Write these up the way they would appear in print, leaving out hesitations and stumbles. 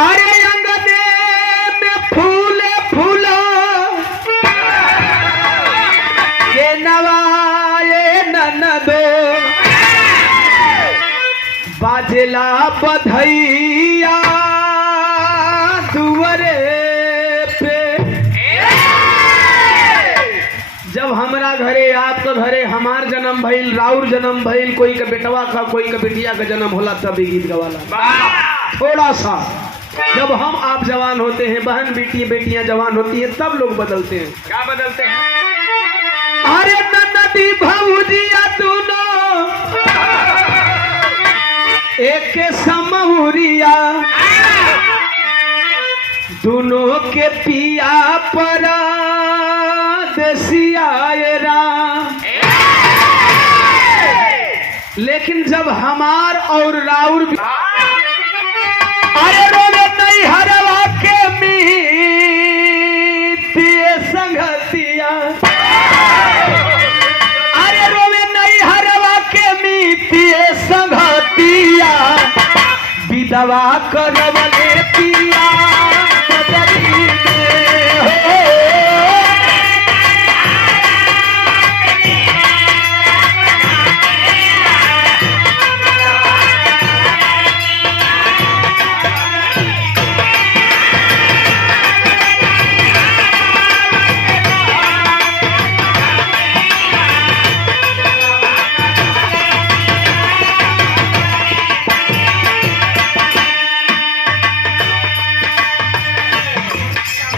अरे अंगने में फूले फूला ये नवाए ननदो बाजला बधैया दुवरे पे। जब हमरा घरे आपका घरे हमार जन्म भइल राउर जन्म भइल कोई का बेटवा का कोई का बेटिया का जन्म होला तब भी गीत गवाला। थोड़ा सा जब हम आप जवान होते हैं बहन बेटियां जवान होती हैं तब लोग बदलते हैं। क्या बदलते हैं? अरे नदी भौजिया दोनों एक समहुरिया दोनों के पिया पर लेकिन जब हमार और राउर अरे रोने नहीं हरवा के मीतिए संगतिया अरे रोने नहीं हरवा के मीतिए संगतिया विधवा करवले पिया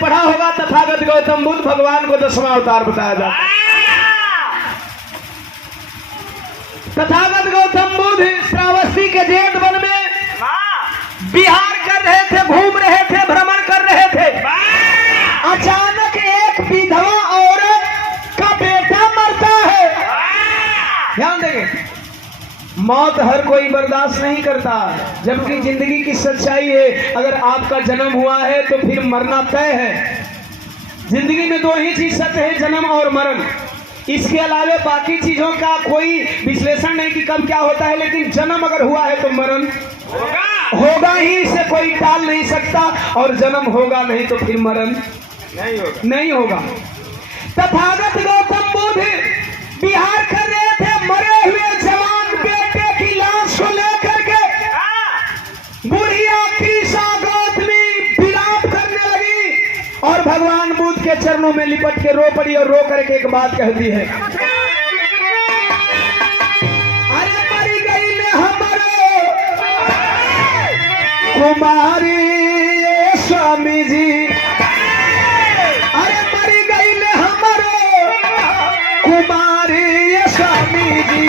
पढ़ा होगा तथागत गौतम बुद्ध भगवान को 10वां अवतार बताया जाता है। तथागत गौतम बुद्ध श्रावस्ती के जेठ वन में विहार कर रहे थे, घूम रहे थे, भ्रमण कर रहे थे। अचानक एक विधवा औरत का बेटा मरता है। ध्यान देंगे, मौत हर कोई बर्दाश्त नहीं करता, जबकि जिंदगी की सच्चाई है अगर आपका जन्म हुआ है तो फिर मरना तय है। जिंदगी में दो ही चीज सत्य है, जन्म और मरण। इसके अलावा बाकी चीजों का कोई विश्लेषण नहीं कि कब क्या होता है, लेकिन जन्म अगर हुआ है तो मरण होगा ही, इसे कोई टाल नहीं सकता। और जन्म होगा नहीं तो फिर मरण नहीं होगा। तथागत गौतम बुद्ध विहार कर रहे थे, मरे हुए जवान बेटे की लाश को लेकर के बुढ़िया कृषा गौतमी विलाप करने लगी और भगवान बुद्ध के चरणों में लिपट के रो पड़ी और रो करके एक बात कहती है, अरे मरी गई ने हमारे कुमारी स्वामी जी, अरे मरी गई ने हमारे कुमारी स्वामी जी,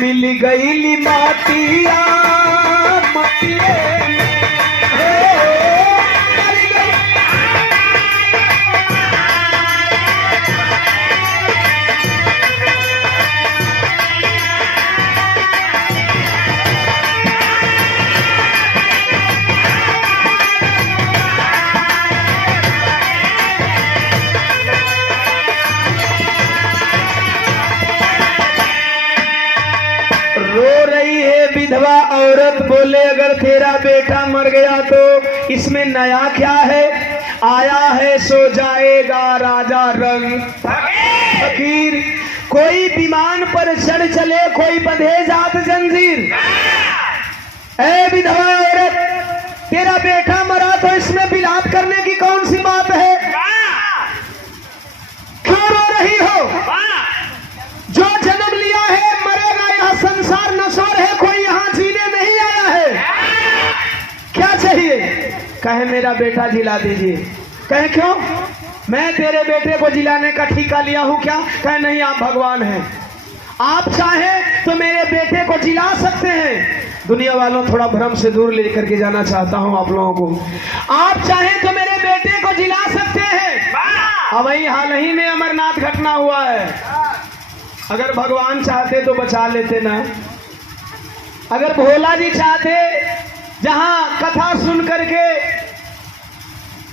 मिल गई ली मातिया मतिए विधवा औरत बोले, अगर तेरा बेटा मर गया तो इसमें नया क्या है, आया है सो जाएगा राजा रंग फकीर। कोई विमान पर चढ़ चले, कोई बंधे जात जंजीर। ऐ विधवा औरत, तेरा बेटा मरा तो इसमें विलाप करने की कौन सी बात है, क्यों रो रही हो? जो जन्म लिया है मरेगा, यह संसार नश्वर है, कोई यहाँ जीने नहीं आया है। क्या चाहिए? कहे मेरा बेटा जिला दीजिए। कहे क्यों? मैं तेरे बेटे को जिलाने का ठेका लिया हूँ क्या? कहे नहीं, आप भगवान हैं, आप चाहें तो मेरे बेटे को जिला सकते हैं। दुनिया वालों, थोड़ा भ्रम से दूर लेकर के जाना चाहता हूँ आप लोगों को। आप चाहें तो मेरे बेटे को जिला सकते हैं। अब वही हाल ही में अमरनाथ घटना हुआ है, अगर भगवान चाहते तो बचा लेते ना। अगर भोला जी चाहते, जहां कथा सुन करके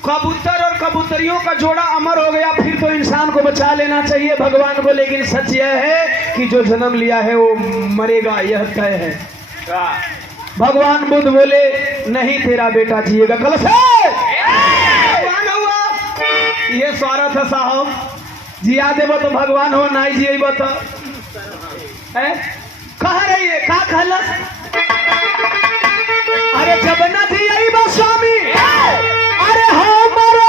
कबूतर और कबूतरियों का जोड़ा अमर हो गया, फिर तो इंसान को बचा लेना चाहिए भगवान को। लेकिन सच यह है कि जो जन्म लिया है वो मरेगा, यह तय है। भगवान बुद्ध बोले नहीं तेरा बेटा जिएगा। कल से भगवान हुआ ये स्वार्थ है साहब, जिया देव तो भगवान हो, नहीं जिएब तो कह रही है का कहलस। अरे जब न जिएब स्वामी अरे हमरो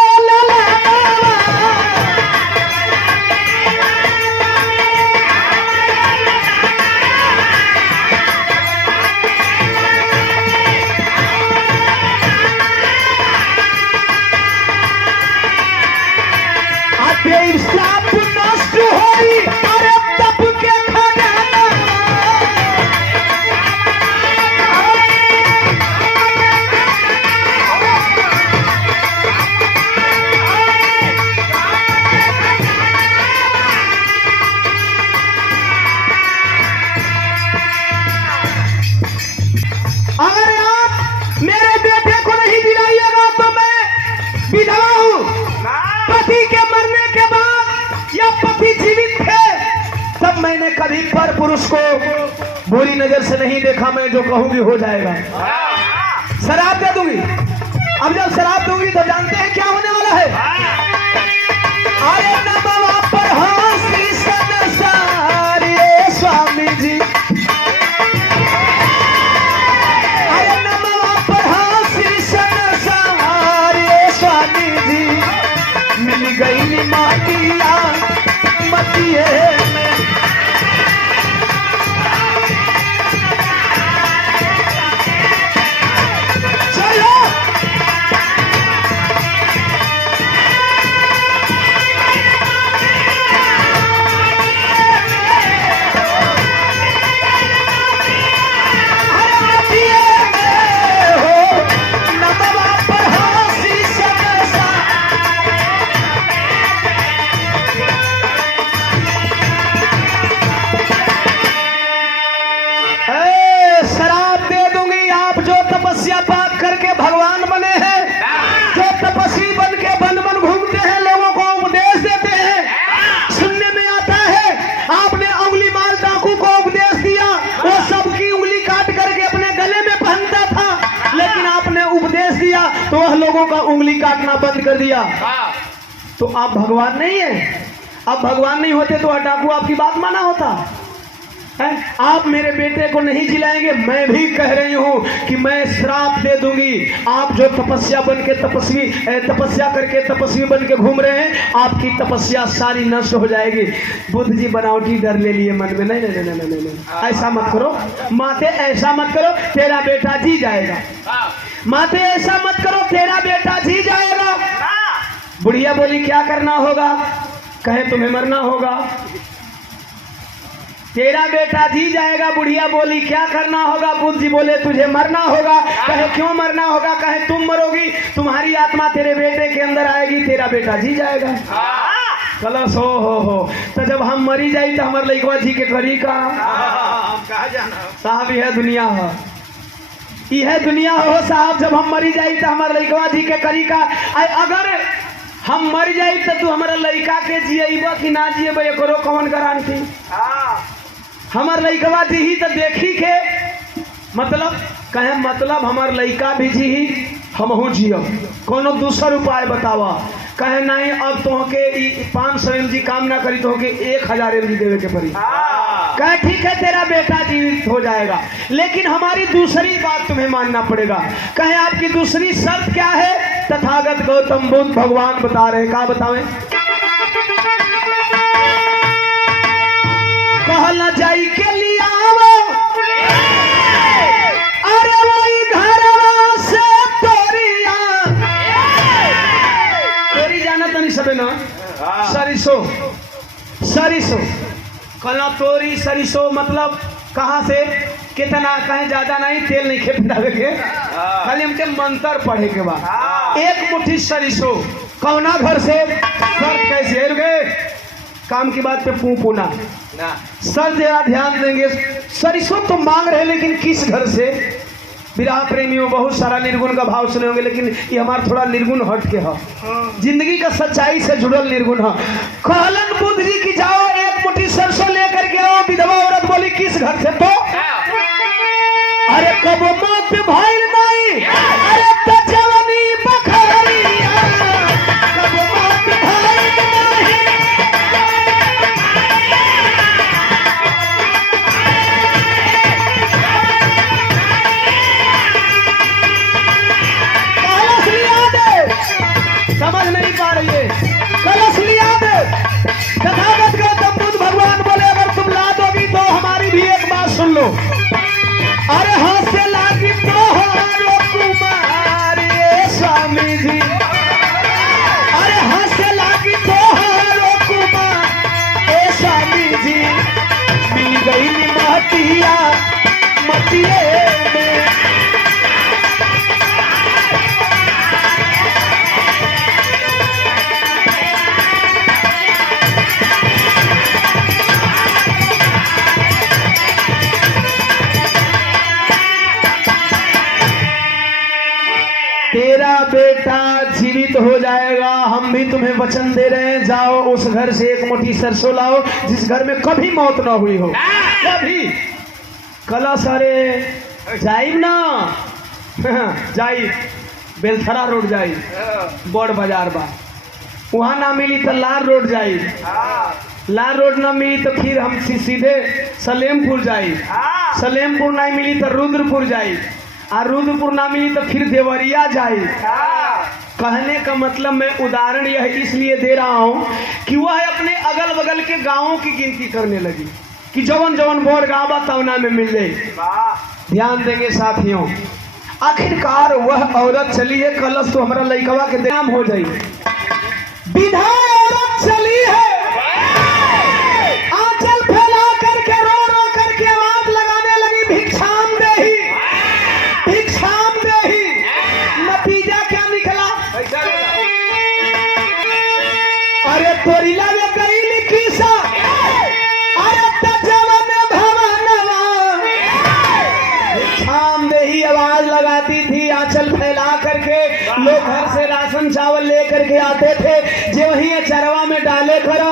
साप नष्ट होई अरे तब के खजाना। अगर आप मेरे बेटे को नहीं दिलाइएगा तो मैं विधवा हूँ। पति के मरने के बाद या पति जीवित थे तब मैंने कभी पर पुरुष को बुरी नजर से नहीं देखा। मैं जो कहूंगी हो जाएगा। शराब दे दूंगी। अब जब शराब दूंगी तो जानते हैं क्या होने वाला है। अरे नमवा पर हंसी संसार ये स्वामी जी, अरे नमवा पर हंसी संसार ये स्वामी जी, मिल गई माटिया मटिए में। चलो पाप करके भगवान बने हैं, जो तपस्वी बन के बन बन घूमते हैं, लोगों को उपदेश देते हैं। सुनने में आता है आपने उंगली माल डाकू को उपदेश दिया, वो सबकी उंगली काट करके अपने गले में पहनता था, लेकिन आपने उपदेश दिया तो वह लोगों का उंगली काटना बंद कर दिया। तो आप भगवान नहीं है। अब भगवान नहीं होते तो वह डाकू आपकी बात माना होता। आप मेरे बेटे को नहीं जिलाएंगे। मैं भी कह रही हूं कि मैं श्राप दे दूंगी। आप जो तपस्या बन के तपस्या करके तपस्वी बन के घूम रहे हैं, आपकी तपस्या सारी नष्ट हो जाएगी। बुद्ध जी बनावटी डर ले लिए मन में। नहीं नहीं नहीं नहीं नहीं, ऐसा मत करो माते, ऐसा मत करो, तेरा बेटा जी जाएगा। माते ऐसा मत करो, तेरा बेटा जी जाएगा। बुढ़िया बोली क्या करना होगा? कहे तुम्हें मरना होगा। तेरा बेटा जी जाएगा। बुढ़िया बोली क्या करना होगा? बुद्ध जी बोले तुझे मरना होगा। कहे क्यों मरना होगा? कहे तुम मरोगी, तुम्हारी आत्मा तेरे बेटे के अंदर आएगी, तेरा बेटा जी जाएगा। कलश हो तो जब हम मरी जाई तो हमारे लइकवा जी के करी का साहब यह दुनिया है, यह दुनिया हो साहब। जब हम मरी जाई तो हमारे लइकवा जी के करी का। अगर हम मर जाई तो तू हमारा लइका के जियब कि ना जियब एको कौन गारंटी? हमार लइकवा जी तो देखी के मतलब कहे मतलब हमार लइका भी जी हमहू जियब, कोनो दूसर उपाय बतावा। कहे नहीं अब तोहके 500 mg काम ना करी, तोहके 1000 mg देवे के पड़ी। कहे ठीक है तेरा बेटा जीवित हो जाएगा, लेकिन हमारी दूसरी बात तुम्हें मानना पड़ेगा। कहे आपकी दूसरी शर्त क्या है? तथागत गौतम बुद्ध भगवान बता रहे। क्या बतावें? कहला जाई के लिया अरे वही घरवा से तोरिया तोरी जाना तो नहीं सबे ना। सरिसो सरिसो कहला तोरी सरिसो मतलब कहाँ से कितना? कहे ज्यादा नहीं, तेल नहीं खे पिटावे के, खाली हमके मंत्र पढ़े के बाद। एक मुट्ठी सरिसो कौना घर से? शर्त कैसे रुके? काम की बात पे पूना सर जरा ध्यान देंगे। सरिसो तो मांग रहे लेकिन किस घर से? विराह प्रेमियों बहुत सारा निर्गुण का भाव सुने होंगे, लेकिन ये हमारा थोड़ा निर्गुण हट के है, जिंदगी का सच्चाई से जुड़ल निर्गुण है। कहलन बुद्ध जी की जाओ एक मुट्ठी सरसों लेकर के आओ। विधवा औरत बोली किस घर से? तो अरे कब मौत भइल नहीं, अरे त जवानी बखरिया, कब मौत भइल नहीं। कलश लिया दे, समझ नहीं पा रही है, कलश लिया दे। तथागत गौतम बुद्ध भगवान बोले अगर तुम ला दोगी तो हमारी भी एक बात सुन लो। अरे हाथ से लागी तो हारो कुमारी स्वामी जी, अरे हाथ से लागी तो हारो कुमार स्वामी जी, मिल गई महतिया मतिये में। तेरा बेटा जीवित हो जाएगा, हम भी तुम्हें वचन दे रहे हैं, जाओ उस घर से एक मुट्ठी सरसों लाओ जिस घर में कभी मौत ना हुई हो, कभी। कलश अरे जाइब ना, जाइब बेलथरा रोड जाइब, बड़ बाजार बा, वहाँ ना मिली तो लाल रोड जाइब, लाल रोड ना मिली तो फिर हम सीधे सलेमपुर जाइब, सलेमपुर नहीं मिली तो रुद्रपुर जाइब, और रुद्रपुर ना मिली तो फिर देवरिया जाए। कहने का मतलब मैं उदाहरण यह इसलिए दे रहा हूँ कि वह अपने अगल बगल के गांवों की गिनती करने लगी कि जवन जवन बोर गाँव तवना में मिल जाए। ध्यान देंगे साथियों, आखिरकार वह औरत चली है, कलश तो हमारा लइकवा के नाम हो जाए। विधा औरत चली है, आंचल फैला करके रो रो करके आवाज लगाने लगी, भिक्षाम देही, भिक्षाम देही। नतीजा क्या निकला? अरे तोरिला में कई किसा, अरे तजवन भवनवा। भिक्षाम देही आवाज लगाती थी, आंचल फैला करके लोग घर से राशन चावल लेकर के आते थे, जो वही चरवा में डाले कर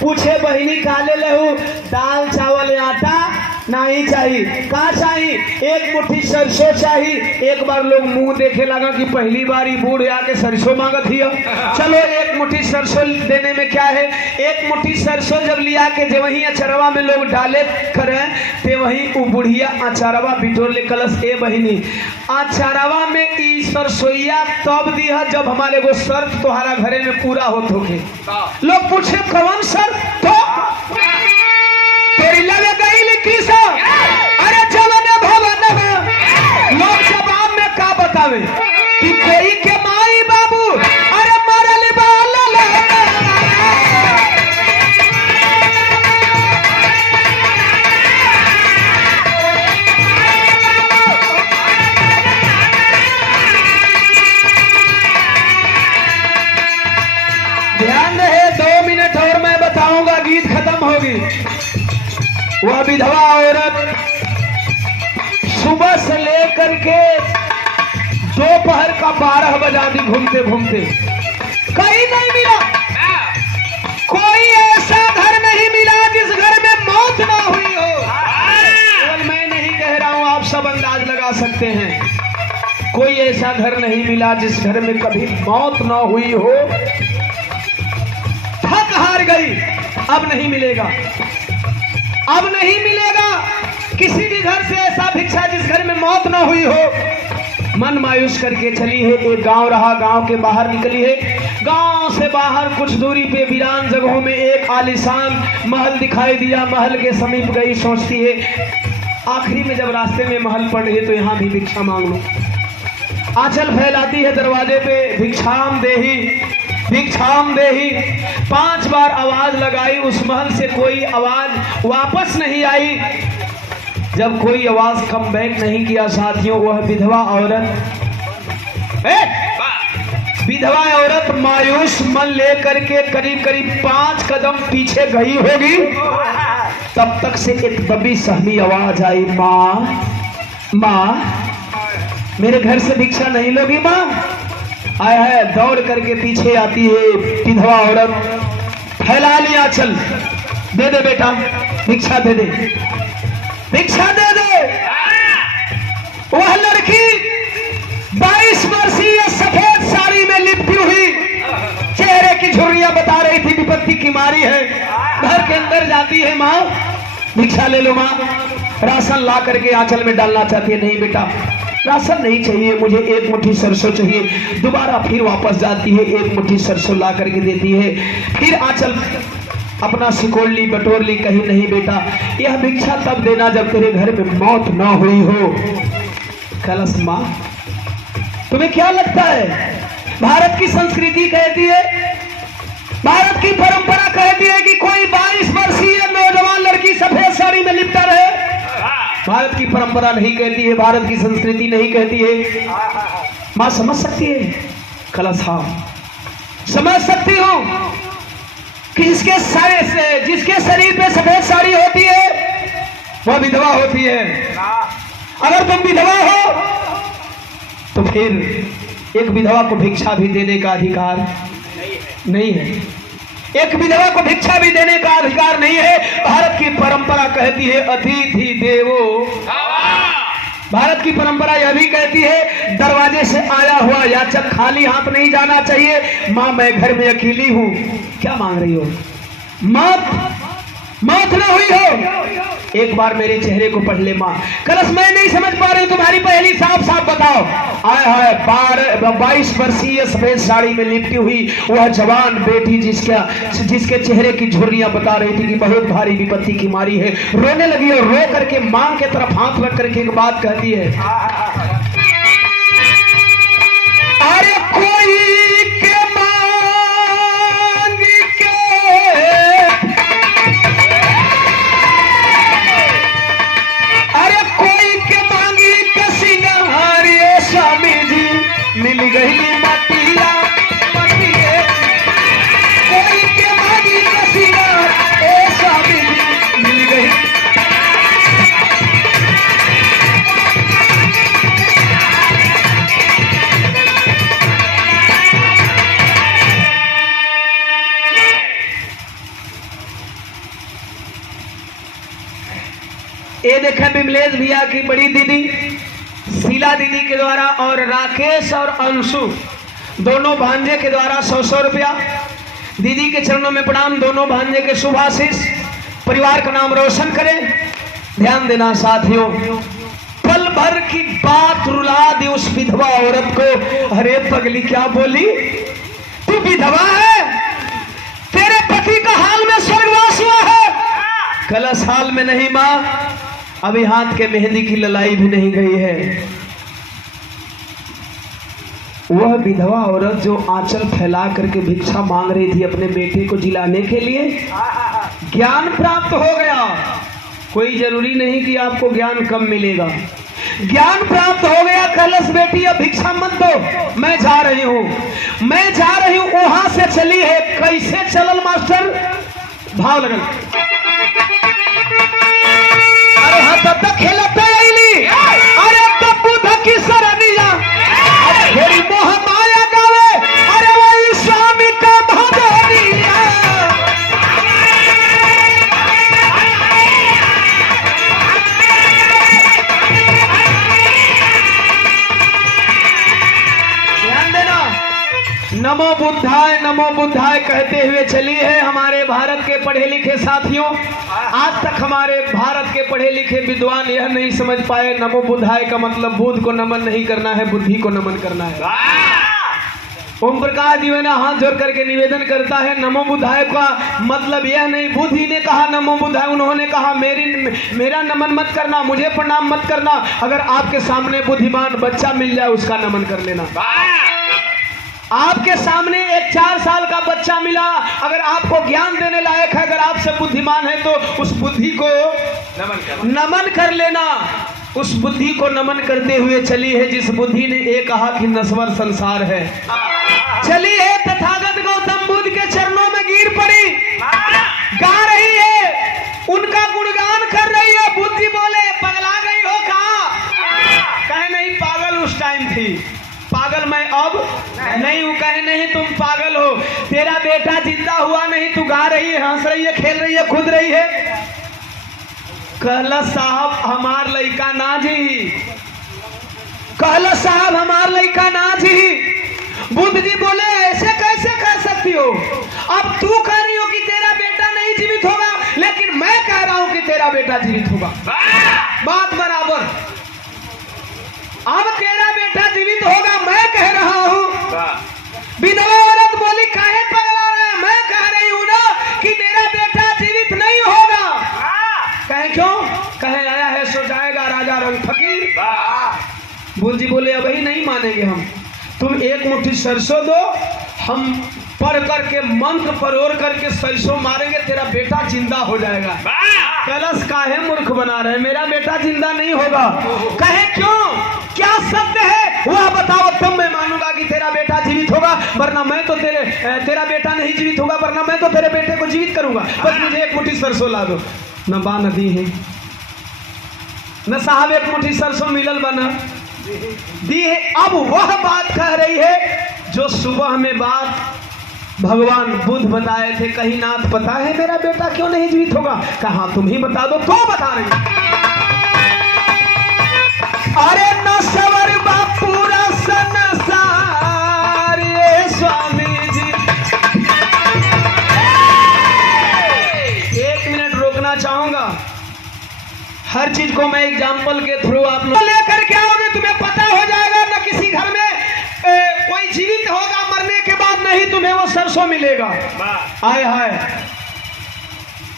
पूछे बहिनी काले लहू दाल चावल आटा नहीं चाहिए, कहा चाहिए? एक मुट्ठी सरसों चाहिए। एक बार लोग मुंह देखे लगा कि पहली बार ही बूढ़ आके सरसों मांगत ही, चलो एक मुट्ठी सरसों देने में क्या है। एक मुट्ठी सरसों जब लिया के जब वही अचरवा में लोग डाले करें ते वही वो बुढ़िया अचारवा बिटोर ले कलश, ए बहिनी अचारवा में ई सरसोईया तब दिया जब हमारे वो शर्त तुम्हारा घरे में पूरा होत होके। लोग पूछे कौन शर्त? तो तेरी लगे गई किसा, अरे जवन भवन में। लोग जवाब में का बतावे कि कोई के माई बाबू अरे मरल बाला ध्यान रहे, 2 मिनट और मैं बताऊंगा, गीत खत्म होगी। वह विधवा औरत सुबह से लेकर के दोपहर का 12 बजा दी घूमते घूमते, कहीं नहीं मिला। कोई ऐसा घर नहीं मिला जिस घर में मौत ना हुई हो। केवल मैं नहीं कह रहा हूं, आप सब अंदाज लगा सकते हैं। कोई ऐसा घर नहीं मिला जिस घर में कभी मौत ना हुई हो। थक हार गई, अब नहीं मिलेगा, अब नहीं मिलेगा किसी भी घर से ऐसा भिक्षा जिस घर में मौत ना हुई हो। मन मायूस करके चली है, एक गांव रहा, गांव के बाहर निकली है। गांव से बाहर कुछ दूरी पे वीरान जगहों में एक आलीशान महल दिखाई दिया। महल के समीप गई, सोचती है आखिरी में जब रास्ते में महल पड़ गए तो यहाँ भी भिक्षा मांग लो। आंचल फैलाती है दरवाजे पे, भिक्षाम देही, भिक्षाम देही। 5 बार आवाज लगाई, उस महल से कोई आवाज वापस नहीं आई। जब कोई आवाज कम बैक नहीं किया साथियों, वह विधवा औरत मायूस मन लेकर के करीब करीब 5 कदम पीछे गई होगी। तब तक से एक दबी सहमी आवाज आई, माँ माँ मेरे घर से भिक्षा नहीं लोगी माँ? आया है, दौड़ करके पीछे आती है विधवा औरत, फैला लिया, चल दे दे बेटा, भिक्षा दे दे, भिक्षा दे दे। वह लड़की 22 वर्षीय सफेद साड़ी में लिपटी हुई चेहरे की झुर्रियां बता रही थी विपत्ति की मारी है। घर के अंदर जाती है, माँ भिक्षा ले लो माँ, राशन ला करके आंचल में डालना चाहती है। नहीं बेटा राशन नहीं चाहिए, मुझे एक मुट्ठी सरसों चाहिए। दोबारा फिर वापस जाती है, एक मुट्ठी सरसों ला करके देती है। फिर आंचल अपना सिकोड़ ली बटोर ली, कहीं नहीं बेटा यह भिक्षा तब देना जब तेरे घर में मौत ना हुई हो। कलश माँ तुम्हें क्या लगता है, भारत की संस्कृति कहती है, भारत की परंपरा कहती है कि कोई 22 वर्षीय नौजवान लड़की सफेद साड़ी में लिपटा रहे? भारत की परंपरा नहीं कहती है, भारत की संस्कृति नहीं कहती है। मां समझ सकती है? कलश हाँ समझ सकती हूं कि जिसके शरीर पे सफेद साड़ी होती है वह विधवा होती है। अगर तुम विधवा हो तो फिर एक विधवा को भिक्षा भी देने का अधिकार नहीं है। एक विधवा को भिक्षा भी देने का अधिकार नहीं है। भारत की परंपरा कहती है अतिथि देवो। भारत की परंपरा यह भी कहती है दरवाजे से आया हुआ याचक खाली हाथ नहीं जाना चाहिए। माँ मैं घर में अकेली हूँ, क्या मांग रही हो? मौत ना हुई हो, एक बार मेरे चेहरे को पढ़ ले माँ। कलश मैं नहीं समझ पा रही, तुम्हारी पहली साफ साफ बताओ। आय हाय 22 वर्षीय सफेद साड़ी में लिपटी हुई वह जवान बेटी जिसके चेहरे की झुर्रियां बता रही थी कि बहुत भारी विपत्ति की मारी है, रोने लगी और रो करके मां के तरफ हाथ रख करके एक बात कहती है, अरे कोई के मांग के मिल गई मटिया मटिए, कोई के मांगी कसीना ऐसा मिल गई। ये देखें विमलेश भैया की बड़ी दीदी शीला दीदी के द्वारा और राकेश और अंशु दोनों भांजे के द्वारा 100 रुपया। दीदी के चरणों में प्रणाम, दोनों भांजे के शुभ आशीष परिवार का नाम रोशन करें। ध्यान देना साथियों, पल भर की बात रुला दी उस विधवा औरत को। अरे पगली क्या बोली, तू विधवा है, तेरे पति का हाल में स्वर्गवास हुआ है। कलश हाल में नहीं माँ, अभी हाथ के मेहंदी की ललाई भी नहीं गई है। वह विधवा औरत जो आंचल फैला करके भिक्षा मांग रही थी अपने बेटे को जिलाने के लिए, ज्ञान प्राप्त हो गया। कोई जरूरी नहीं कि आपको ज्ञान कम मिलेगा, ज्ञान प्राप्त हो गया। कलश बेटी अब भिक्षा मत दो, मैं जा रही हूँ। वहां से चली है, कैसे चलल मास्टर? भाव लगल, अरे हाँ तब खेलते आईली, अरे तब बुध की सरनिया मेरी मोह माया गावे, अरे वही स्वामी का भजनिया। ध्यान देना, नमो बुद्धाय कहते हुए चली है हमारे भारत के पढ़े लिखे साथियों। आज तक हमारे भारत के पढ़े लिखे विद्वान यह नहीं समझ पाए नमो बुद्धाय का मतलब बुद्ध को नमन नहीं करना है, बुद्धि को नमन करना है। ओम प्रकाश जी ने हाथ जोड़ करके निवेदन करता है, नमो बुद्धाय का मतलब यह नहीं, बुद्धि ने कहा नमो बुद्धाय, उन्होंने कहा मेरा नमन मत करना, मुझे प्रणाम मत करना। अगर आपके सामने बुद्धिमान बच्चा मिल जाए उसका नमन कर लेना। आपके सामने एक 4 साल का बच्चा मिला, अगर आपको ज्ञान देने लायक है, अगर आपसे बुद्धिमान है तो उस बुद्धि को नमन कर लेना। उस बुद्धि को नमन करते हुए चली है जिस बुद्धि ने ये कहा कि नश्वर संसार है। चली है तथागत गौतम बुद्ध के चरणों में गिर पड़ी, गा रही है, उनका गुणगान कर रही है। बुद्धि बोले पगला गई हो कहा? कहे नहीं पागल उस टाइम थी, पागल मैं अब नहीं हूं। कहे नहीं तुम पागल हो, तेरा बेटा जिंदा हुआ नहीं, तू गा रही है, हंस रही है, खेल रही है, खुद रही है। कहला साहब हमार लड़का ना जी, कहला साहब हमार लड़का ना जी। बुद्ध जी बोले ऐसे कैसे कह सकती हो? अब तू कह रही हो कि तेरा बेटा नहीं जीवित होगा, लेकिन मैं कह रहा हूं कि तेरा बेटा जीवित होगा। बात बराबर। अब तेरा बेटा जीवित होगा मैं कह रहा हूं। विधवा औरत बोली काहे पगला रहे हैं? मैं कह रही हूं ना कि मेरा बेटा जीवित नहीं होगा। कहे क्यों? कहे आया है सो जाएगा राजा रंग फकीर। बुद्ध जी बोले अब ही नहीं मानेंगे हम। तुम एक मुट्ठी सरसों दो, हम पढ़ करके मंत्र परोर करके सरसों मारेंगे, तेरा बेटा जिंदा हो जाएगा। कलश काहे मूर्ख बना रहे? मेरा बेटा जिंदा नहीं होगा। कहे क्यों? क्या सत्य है वह बताओ, तब मैं मानूंगा कि तेरा बेटा जीवित होगा, वरना मैं तो तेरा बेटा नहीं जीवित होगा, वरना मैं तो तेरे बेटे को जीवित करूंगा। बस मुझे एक मुट्ठी सरसों ला दो। न बा नदी है न साहब एक मुट्ठी सरसों मिलल बना दी है। अब वह बात कह रही है जो सुबह में बात भगवान बुद्ध बताए थे। कहीं नाथ पता है मेरा बेटा क्यों नहीं जीवित होगा? कहा तुम ही बता दो। तो बता रही। अरे न सवर बापूरा संसार ये स्वामी जी। एक मिनट रोकना चाहूंगा। हर चीज को मैं एग्जाम्पल के थ्रू आप लोग लेकर के आओगे, तुम्हें पता हो जाएगा। न किसी घर में कोई जीवित होगा, मरने के बाद नहीं तुम्हें वो सरसों मिलेगा। आए हाय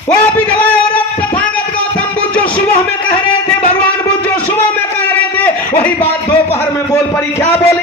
वह विधवा औरत तथागत गौतम बुद्ध जो सुबह में कह रहे थे, भगवान बुद्ध जो सुबह में कह रहे थे, वही बात दोपहर में बोल पड़ी। क्या बोली?